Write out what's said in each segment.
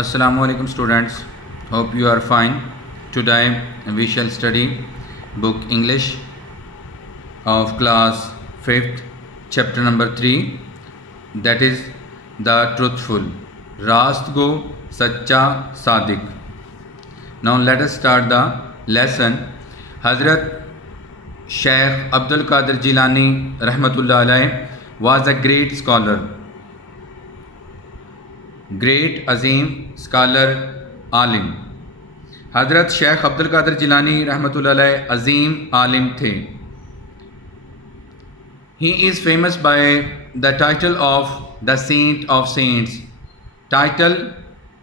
Assalamu alaikum students, hope you are fine. Today we shall study book English of class 5th, chapter number 3, that is the truthful, रास्त गो सच्चा Sadiq. Now let us start the lesson. Hazrat Shaykh Abdul Qadir Jilani rahmatullah alayh was a great scholar, great अजीम scholar आलिम. हज़रत शेख अब्दुल कादिर जिलानी रहमतुल्लाह अलैह अजीम आलिम थे. He is famous by the title of the saint of saints. Title,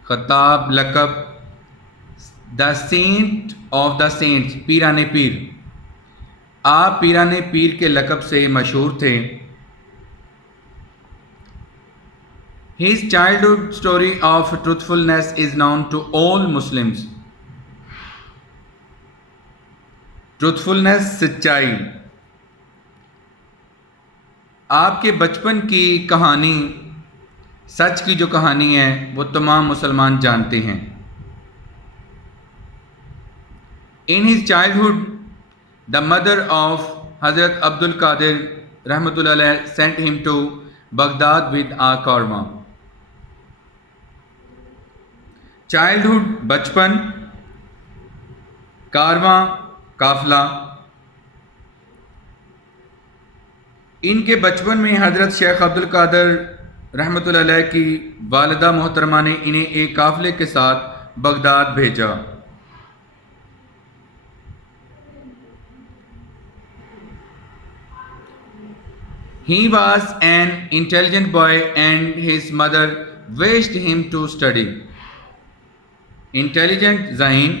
खताब, लकब, the saint of the saints, पीराने पीर. आप पीराने पीर के लकब से मशहूर थे. His childhood story of truthfulness is known to all Muslims. Truthfulness, सच्चाई. आपके बचपन की कहानी, सच की जो कहानी है वो तमाम मुसलमान जानते हैं. In his childhood, the mother of Hazrat Abdul Qadir rahmatullah alayh sent him to Baghdad with a karma. Childhood, बचपन, कारवां, काफिला. इनके बचपन में हज़रत शेख अब्दुल कादिर रहमतुल्लाह अलैह की वालिदा मोहतरमा ने इन्हें एक काफिले के साथ बगदाद भेजा. He was an intelligent boy and his mother wished him to study. Intelligent, ज़हीन,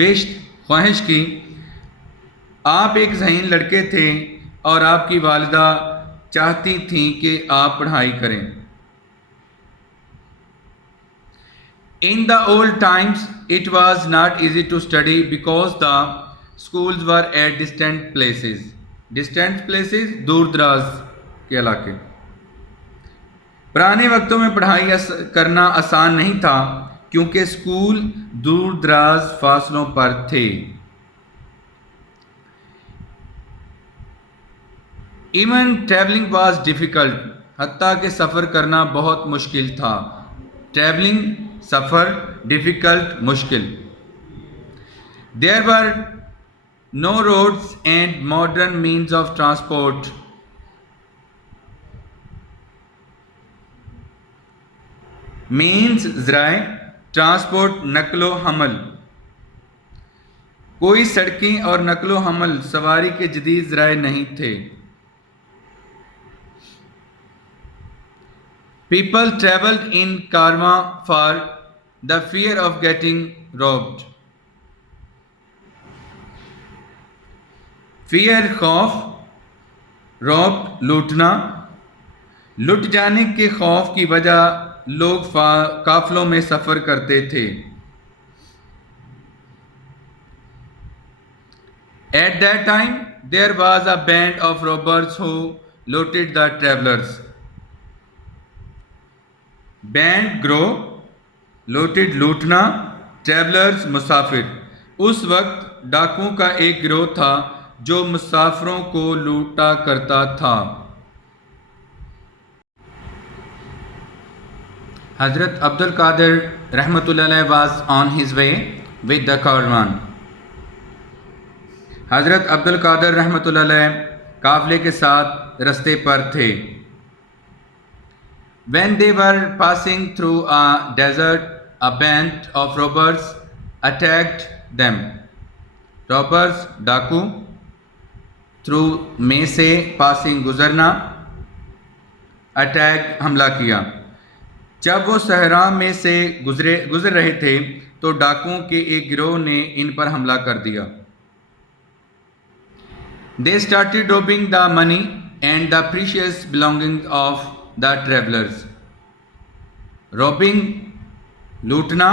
विश्त, ख्वाहिश की. आप एक ज़हीन लड़के थे और आपकी वालिदा चाहती थी कि आप पढ़ाई करें. In the old times it was not easy to study because the schools were at distant places. Distant places, दूर दराज के इलाके. पुराने वक्तों में पढ़ाई करना आसान नहीं था क्योंकि स्कूल दूर दराज फासलों पर थे. इवन ट्रैवलिंग वाज डिफ़िकल्ट, हत्ता कि सफ़र करना बहुत मुश्किल था. ट्रैवलिंग, सफ़र, डिफ़िकल्ट, मुश्किल. There were no roads and modern means of transport. Means ज़राए, ट्रांसपोर्ट, नकलो हमल. कोई सड़कें और नकलो हमल, सवारी के जदीद ज़राए नहीं थे. People travelled in Karwaan for the fear of getting robbed. Fear, खौफ, रॉब्ड, लूटना. लुट जाने के खौफ की वजह लोग काफिलों में सफ़र करते थे. At that time there was a band of robbers who looted the travellers. Band, ग्रोह, लूटेड, लूटना, ट्रेवलर्स, मुसाफिर. उस वक्त डाकुओं का एक गिरोह था जो मुसाफिरों को लूटा करता था. हज़रत अब्दुल कादिर रहमतुल्लाह अलैह was on his way with the caravan. हज़रत अब्दुल कादिर रहमतुल्लाह अलैह काफ़िले के साथ रस्ते पर थे. When they were passing through a desert, a band of robbers attacked them. Robbers, डाकू. Through में से, passing, गुजरना. अटैक, हमला किया. जब वो सहरा में से गुजर रहे थे तो डाकुओं के एक गिरोह ने इन पर हमला कर दिया. They started robbing the money and the precious belongings of the travelers. Robbing, लूटना,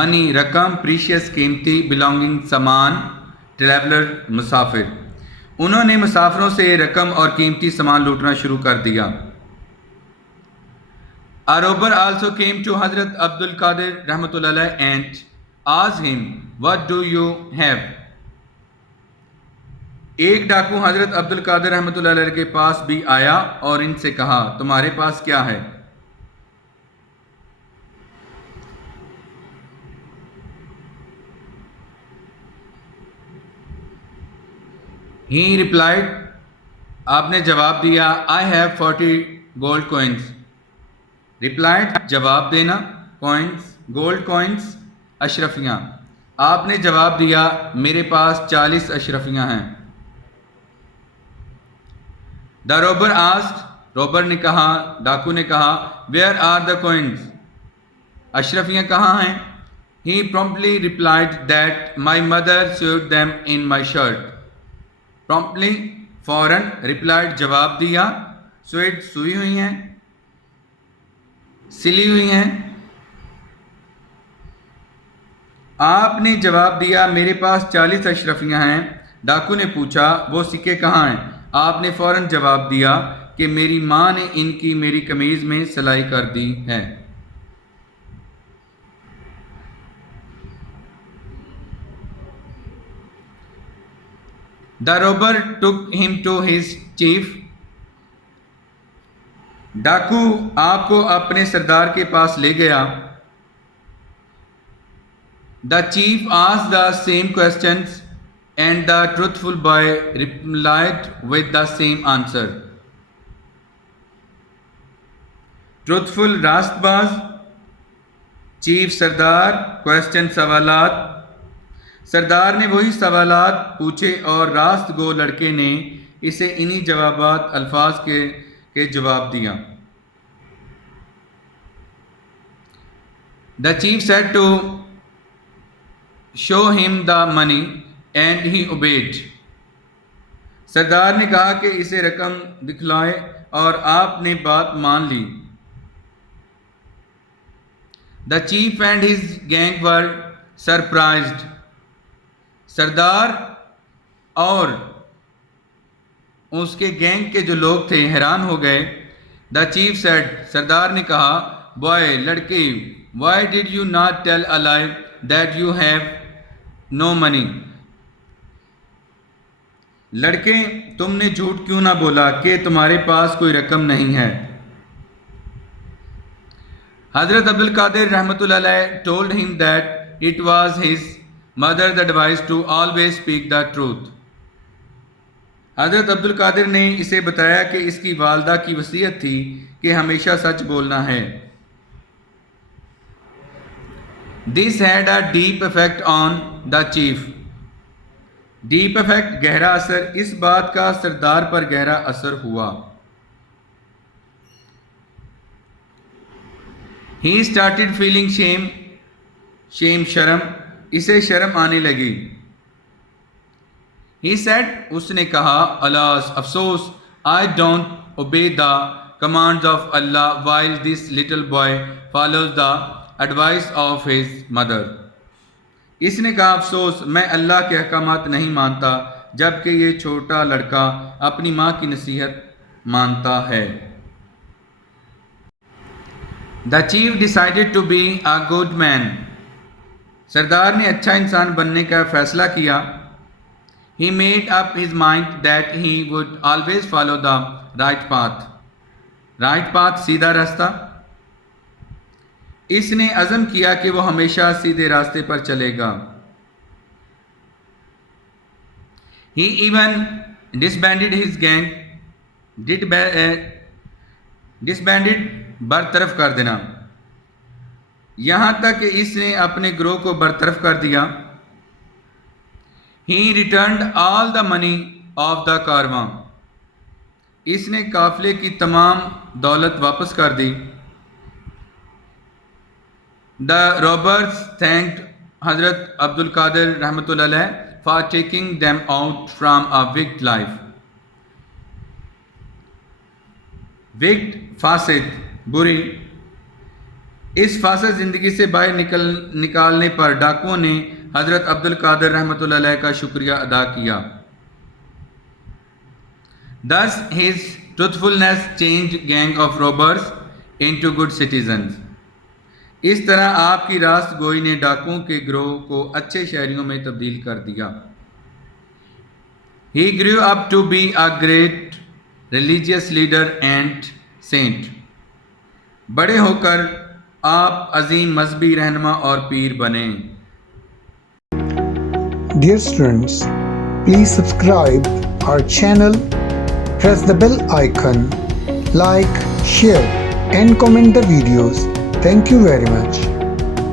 money, रकम, precious, कीमती, belonging, सामान, traveler, मुसाफिर. उन्होंने मुसाफिरों से रकम और कीमती सामान लूटना शुरू कर दिया. A robber also came to Hazrat Abdul Qadir Rahmatullah and asked him, "What do you have?" एक डाकू हजरत अब्दुल कादिर रहमतुल्लाह के पास भी आया और इनसे कहा, तुम्हारे पास क्या है? He replied, आपने जवाब दिया, I have 40 gold coins. Replied, जवाब देना, coins, gold coins, अशरफियाँ. आपने जवाब दिया, मेरे पास 40 अशरफियाँ हैं. The robber asked, robber ने कहा, डाकू ने कहा, where are the coins? अशरफियाँ कहाँ हैं? He promptly replied that my mother sewed them in my shirt. Promptly, फौरन, replied, जवाब दिया, sewed, सुई हुई हैं, सिली हुई हैं. आपने जवाब दिया, मेरे पास 40 अशरफियाँ हैं. डाकू ने पूछा, वो सिक्के कहाँ हैं? आपने फौरन जवाब दिया कि मेरी माँ ने इनकी मेरी कमीज में सिलाई कर दी है. The robber took him to his chief. डाकू आपको अपने सरदार के पास ले गया. The chief asked the same questions and the truthful boy replied with the same answer. Truthful रास्तबाज, चीफ सरदार, क्वेश्चन सवालात. सरदार ने वही सवालात पूछे और रास्त गो लड़के ने इसे इन्हीं जवाबात अल्फाज के जवाब दिया. The chief said to show him the money and he obeyed. सरदार ने कहा कि इसे रकम दिखलाए और आपने बात मान ली. The chief and his gang were surprised. सरदार और उसके गैंग के जो लोग थे हैरान हो गए. द चीफ सेड, सरदार ने कहा, बॉय, लड़के, why did you not tell a lie that you have no money. लड़के, तुमने झूठ क्यों ना बोला कि तुम्हारे पास कोई रकम नहीं है. हजरत अब्दुल कादिर रहमतुल्लाह अलैह told him that it was his mother advice to always speak the truth. हजरत अब्दुल कादिर ने इसे बताया कि इसकी वालदा की वसीयत थी कि हमेशा सच बोलना है. This had a deep effect on the chief. Deep effect, गहरा असर. इस बात का सरदार पर गहरा असर हुआ. He started feeling shame, शर्म. इसे शर्म आने लगी. He said, उसने कहा, अलास, अफसोस, I don't obey the commands of Allah while this little boy follows the advice of his mother. इसने कहा, अफसोस, मैं अल्लाह के अहकामात नहीं मानता जबकि ये छोटा लड़का अपनी माँ की नसीहत मानता है. The chief decided to be a good man. सरदार ने अच्छा इंसान बनने का फैसला किया. He made up his mind that he would always follow the right path. Right path, सीधा रास्ता. इसने अज़म किया कि वो हमेशा सीधे रास्ते पर चलेगा. He even disbanded his gang. Disbanded, बरतरफ कर देना. यहाँ तक कि इसने अपने ग्रोह को बरतरफ कर दिया. He returned all the money of the caravan. इसने काफिले की तमाम दौलत वापस कर दी. The robbers thanked Hazrat Abdul Qadir Rahmatullah अलैह for taking them out from a wicked life. Wicked, फासिद, बुरी. इस फासिद ज़िंदगी से बाहर निकालने पर डाकुओं ने हज़रत अब्दुल कादिर रहमतुल्लाह अलैह का शुक्रिया अदा किया. Thus his truthfulness changed gang of robbers into good citizens. इस तरह आपकी रास्तगोई ने डाकुओं के गिरोह को अच्छे शहरियों में तब्दील कर दिया. He grew up to be a great religious leader and saint. बड़े होकर आप अजीम मजहबी रहनुमा और पीर बने. Dear students, please subscribe our channel, press the bell icon, like, share and comment the videos. Thank you very much.